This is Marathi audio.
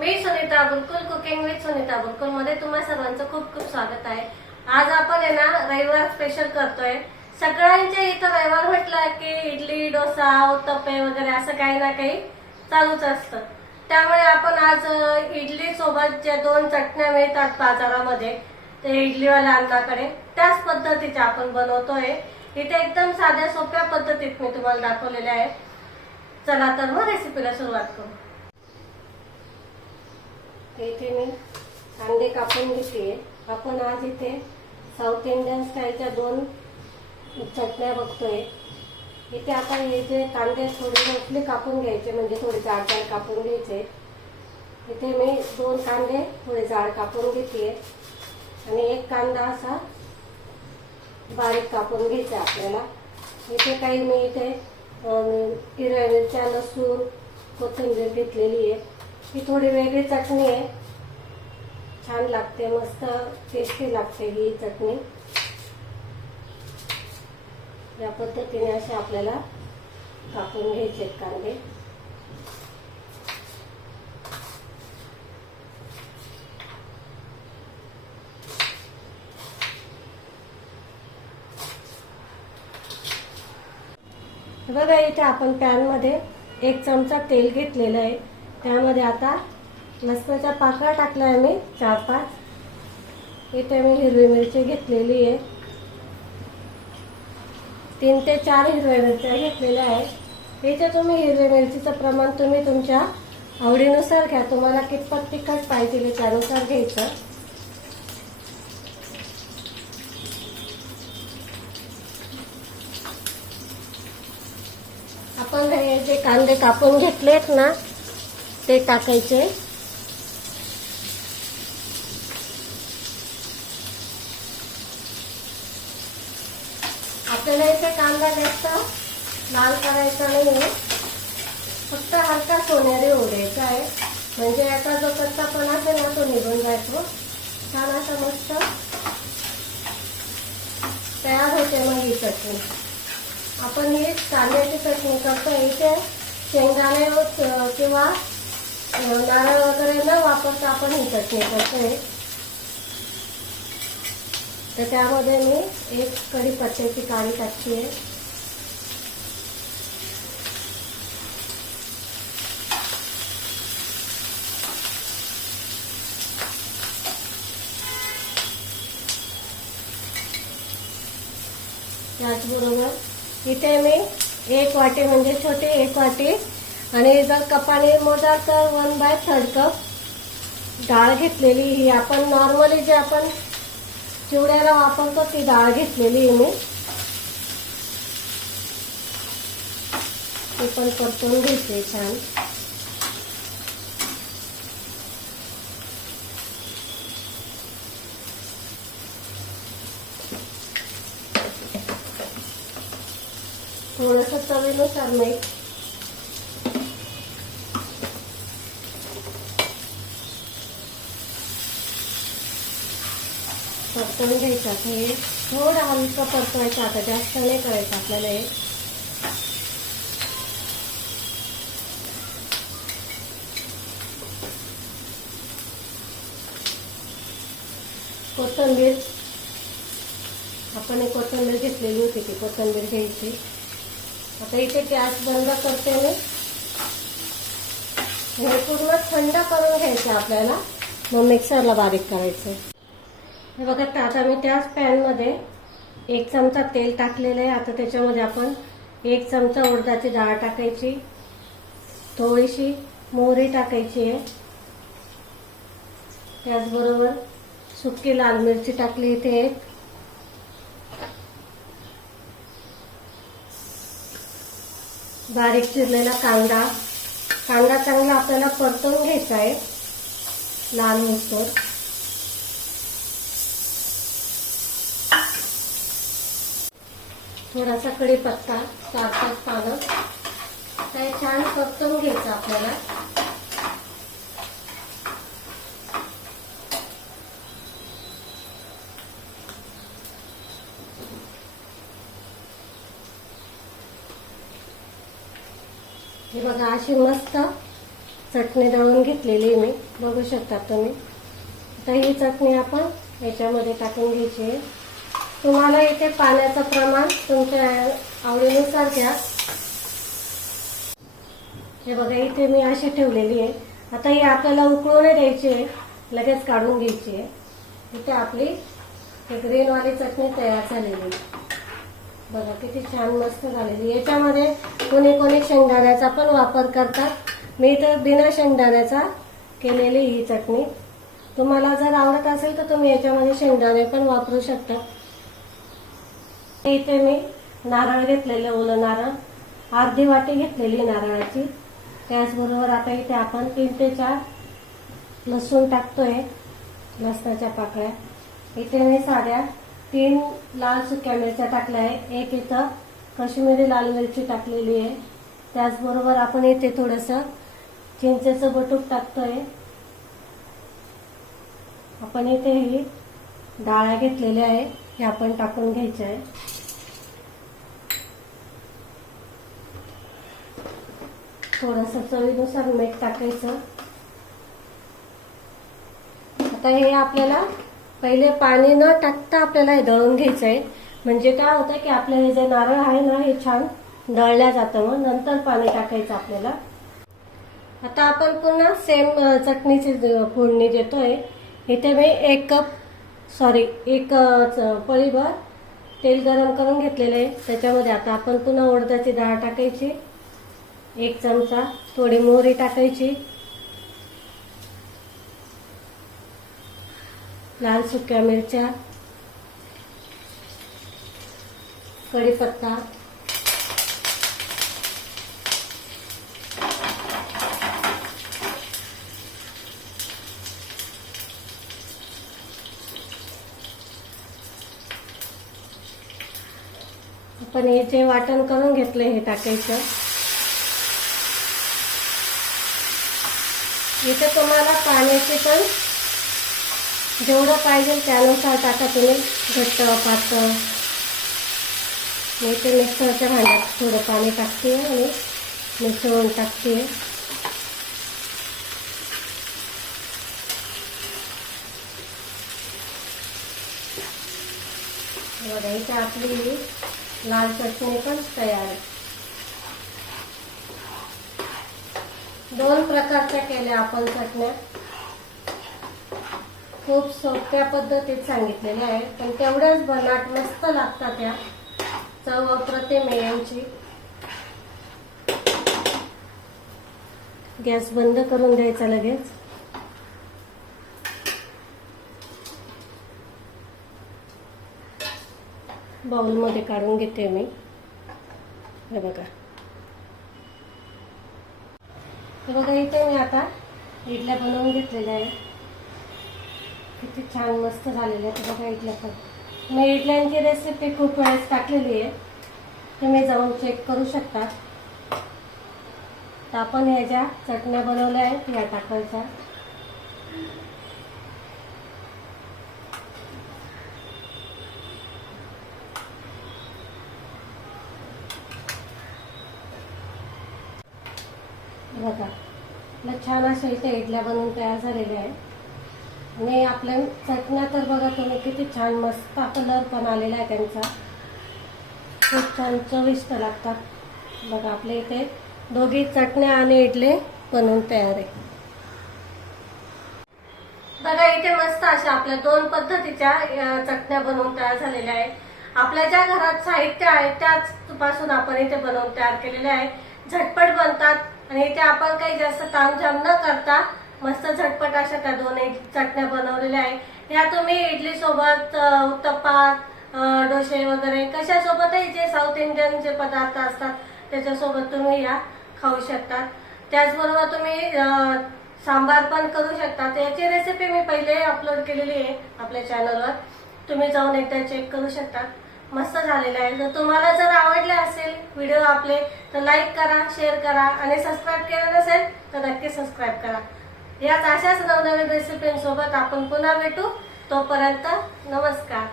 Me Sunita Bulkul cooking with Sunita बुलकुलमध्ये तुम्हा सर्वांचं खूप खूप स्वागत आहे. आज आपण आहे ना रविवार स्पेशल करतोय. सगळ्यांच्या इथं रविवार म्हटलं की इडली डोसा उत्तप्पे वगैरे असं काही ना काही चालूच असतं. त्यामुळे आपण आज इडली सोबत ज्या दोन चटण्या मिळतात बाजारामध्ये ते इडलीवाल्या अन्नाकडे त्याच पद्धतीच्या आपण बनवतोय. इथे एकदम साध्या सोप्या पद्धतीत मी तुम्हाला दाखवलेल्या आहे चला तर मग रेसिपीला सुरुवात करू. इथे मी कांदे कापून घेते. आपण आज इथे साऊथ इंडियन स्टाईलच्या दोन चटण्या बघतोय. इथे आपण हे जे कांदे थोडे मोठले कापून घ्यायचे म्हणजे थोडे जाड जाड कापून घ्यायचे. इथे मी दोन कांदे थोडे जाड कापून घेते. आणि एक कांदा असा बारीक कापून घ्यायचा आपल्याला. इथे काही मी इथे अं, मिरच्या लसूण कोथिंबीर घेतलेली आहे. ही थोडी वेगळी चटणी आहे. छान लागते मस्त टेस्टी लागते ही चटणी. या पद्धतीने असे आपल्याला कापून घ्यायचे आहेत कांदे. बघा इथे आपण पॅनमध्ये एक चमचा तेल घेतलेलं आहे. त्यामध्ये आता लसणाच्या पाकळ्या टाकल्या आहे मी चार पाच इथे मी हिरवी मिरची घेतलेली आहे. तीन ते चार हिरव्या मिरच्या घेतलेल्या आहेत. इथे तुम्ही हिरव्या मिरचीचं प्रमाण तुम्ही तुमच्या आवडीनुसार घ्या. तुम्हाला कितपत तिखट पाहिजे त्यानुसार घ्यायचं. आपण हे जे कांदे कापून घेतलेत ना ते टाकायचे. आपल्याला इथे कांदा जास्त लाल करायचा नाही फक्त हलका सोनेरी होऊ द्यायचा आहे. म्हणजे याचा जो कच्चापणा असेल ना तो निघून जायचो छान असं मस्त तयार होते मग ही चटणी. आपण ही कांद्याची चटणी करतो. इथे शेंगदाणे किंवा नारळ वगैरे न वापरता आपण ही चटणी करतोय. तर त्यामध्ये मी एक कढीपत्त्याची काळी टाकते. आहे त्याचबरोबर इथे मी एक वाटी म्हणजे छोटे एक वाटी आणि जर कपाने मोजा तर वन बाय थर्ड कप डाळ घेतलेली ही आपण नॉर्मली जे आपण चिवड्याला वापरतो ती डाळ घेतलेली आहे मी. ती पण परतून घेते छान. थोडस चवीनुसार नाही परतून घ्यायचं हे थोडं हलकं परतवायचं आता जास्त नाही करायचं आपल्याला हे. कोथिंबीर. आपण एक कोथिंबीर घेतलेली होती ती कोथिंबीर घ्यायची. आता इथे गॅस बंद करते मी. हे पूर्ण थंड करून घ्यायचं आपल्याला. मग मिक्सरला बारीक करायचं. हे बघा आता आता मी त्याच पॅनमध्ये एक चमचा तेल टाकलेलं आहे. आता त्याच्यामध्ये आपण एक चमचा उडदाची डाळ टाकायची. थोडीशी मोहरी टाकायची आहे. त्याचबरोबर सुकी लाल मिरची टाकली इथे एक. बारीक चिरलेला कांदा. कांदा चांगला आपल्याला परतून घ्यायचा आहे. लाल होतो थोडासा कढीपत्ता चार पाच पानं ते छान परतून घ्यायचं आपल्याला. हे बघा अशी मस्त चटणी दळून घेतलेली मी. बघू शकता तुम्ही. तर ही चटणी आपण याच्यामध्ये टाकून घ्यायची आहे. तुम्हाला इथे पाण्याचं प्रमाण तुमच्या आवडीनुसार घ्या. हे बघा इथे मी अशी ठेवलेली आहे. आता ही आपल्याला उकळून द्यायची आहे. लगेच काढून घ्यायची आहे. इथे आपली ग्रीनवाली चटणी तयार झालेली आहे. बघा किती छान मस्त झालेली याच्यामध्ये कोणी कोणी शेंगदाण्याचा पण वापर करतात. मी तर बिना शेंगदाण्याचा केलेली ही चटणी. तुम्हाला जर आवडत असेल तर तुम्ही याच्यामध्ये शेंगदाणे पण वापरू शकता. इथे मी नारळ घेतलेले ओलं नारळ अर्धी वाटी घेतलेली नारळाची. त्याचबरोबर आता इथे आपण तीन ते चार लसूण टाकतोय लसणाच्या पाकळ्या. इथे मी साध्या तीन लाल सुक्या मिरच्या टाकल्या आहे. एक इथं कश्मीरी लाल मिरची टाकलेली आहे. त्याचबरोबर आपण इथे थोडंसं चिंचेचं बटूक टाकतोय. आपण इथे ही डाळ्या घेतलेल्या आहे. हे आपण टाकून घ्यायचं आहे. थोडंसं चवीनुसार मीठ टाकायचं. आता हे आपल्याला पहिले पाणी न टाकता आपल्याला हे दळून घ्यायचं आहे. म्हणजे काय होतं की आपलं हे जे नारळ आहे ना हे छान दळल्या जातं मग नंतर पाणी टाकायचं आपल्याला. आता आपण पुन्हा सेम चटणीची फोडणी देतोय. इथे मी एक कप सॉरी एक च- पळीभर तेल गरम करून घेतलेलं आहे. त्याच्यामध्ये आता आपण पुन्हा उडदाची डाळ टाकायची. एक चमचा थोडी मोहरी टाकायची. लाल सुक्या मिरच्या. कढीपत्ता. आपण हे जे वाटण करून घेतलं हे टाकायचं इथे तुम्हाला पाण्याचे पण जेवढं पाहिजे त्यानुसार टाका तुम्ही घट्ट पातळ. मी ते मिक्सरच्या भांड्यात थोडं पाणी टाकते आणि मिसळून टाकते. बघा इथे आपली लाल चटणी पण तयार. आहे दोन प्रकारच्या केल्या आपण चटण्या. खूप सोप्या पद्धतीत सांगितलेल्या आहे पण तेवढ्याच बनाट मस्त लागतात त्या. चव अप्रतिम यांची गॅस बंद करून द्यायचा लगेच. बाउलमध्ये काढून घेते मी. हे बघा. हे बघा इथे मी आता इडल्या बनवून घेतलेल्या आहे किती छान मस्त झालेल्या आहेत. बघा इडल्या पण. मी इडल्यांची रेसिपी खूप वेळेस टाकलेली आहे. तुम्ही जाऊन चेक करू शकता. तर आपण ह्या ज्या चटण्या बनवल्या आहेत या टाकायच्या बघा. आपल्या छान अशा इथे इडल्या बनवून तयार झालेल्या आहेत. आणि आपल्या चटण्या तर बघा तुम्ही किती छान मस्त कलर पण आलेला आहे त्यांचा. खूप छान चविष्ट लागतात. बघा आपल्या इथे दोघी चटण्या आणि इडले बनवून तयार आहे. बघा इथे मस्त अशा आपल्या दोन पद्धतीच्या चटण्या बनवून तयार झालेल्या आहेत. आपल्या ज्या घरात साहित्य आहे त्याच पासून आपण इथे बनवून तयार केलेले आहे झटपट बनतात. आणि इथे आपण काही जास्त तामझाम न करता मस्त झटपट अशा त्या दोन चटण्या बनवलेल्या आहेत. ह्या तुम्ही इडली सोबत उत्तप्पा डोसे वगैरे कशासोबतही जे साऊथ इंडियन जे पदार्थ असतात त्याच्यासोबत तुम्ही या खाऊ शकता त्याचबरोबर तुम्ही सांबार पण करू शकता याची रेसिपी मी पहिले अपलोड केलेली आहे आपल्या चॅनलवर तुम्ही जाऊन एकदा चेक करू शकता. मस्त झालेलं आहे. जर तुम्हाला जर आवडले असेल व्हिडिओ आपले तर लाईक करा शेअर करा आणि सबस्क्राईब केलं नसेल तर नक्की सबस्क्राईब करा. याच अशाच नवनवीन रेसिपींसोबत आपण पुन्हा भेटू. तोपर्यंत नमस्कार.